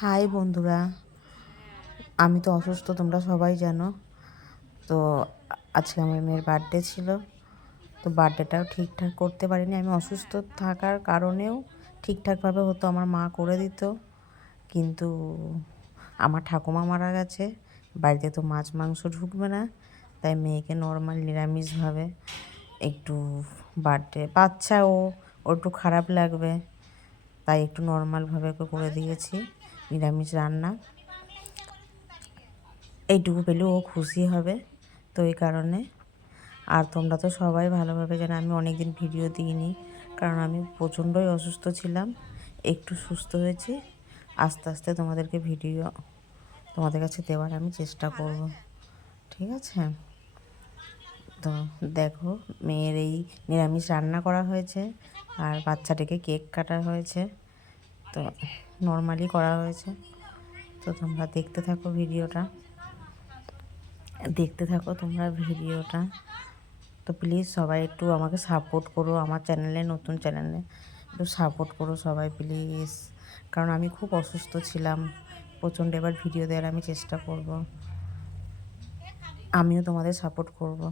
High বন্ধুরা, আমি তো অসুস্থ, তোমরা সবাই জানো। তো আজকে আমার মেয়ের বার্থডে ছিল, তো বার্থডেটাও ঠিকঠাক করতে পারিনি। আমি অসুস্থ থাকার কারণেও ঠিকঠাকভাবে হতো, আমার মা করে দিত, কিন্তু আমার ঠাকুমা মারা গেছে, বাড়িতে তো মাছ মাংস ঢুকবে না, তাই মেয়েকে নর্মাল নিরামিষভাবে একটু বার্থডে বাচ্চা ও একটু খারাপ লাগবে, তাই একটু নর্মালভাবে ওকে করে দিয়েছি নিরামিষ রান্না। এইটুকু পেলেও ও খুশি হবে, তো এই কারণে। আর তোমরা তো সবাই ভালোভাবে জানো আমি অনেক দিন ভিডিও দিইনি, কারণ আমি প্রচণ্ডই অসুস্থ ছিলাম। একটু সুস্থ হয়েছি, আস্তে আস্তে তোমাদের কাছে দেওয়ার আমি চেষ্টা করব, ঠিক আছে? তো দেখো, মেয়ের এই নিরামিষ রান্না করা হয়েছে, আর বাচ্চাটাকে কেক কাটা হয়েছে, তো নর্মালি করা হয়েছে। তো তোমরা দেখতে থাকো তোমরা ভিডিওটা। তো প্লিজ সবাই একটু আমাকে সাপোর্ট করো, আমার চ্যানেলে, নতুন চ্যানেলে একটু সাপোর্ট করো সবাই প্লিজ, কারণ আমি খুব অসুস্থ ছিলাম প্রচণ্ড। এবার ভিডিও দেওয়ার আমি চেষ্টা করব, আমিও তোমাদের সাপোর্ট করব।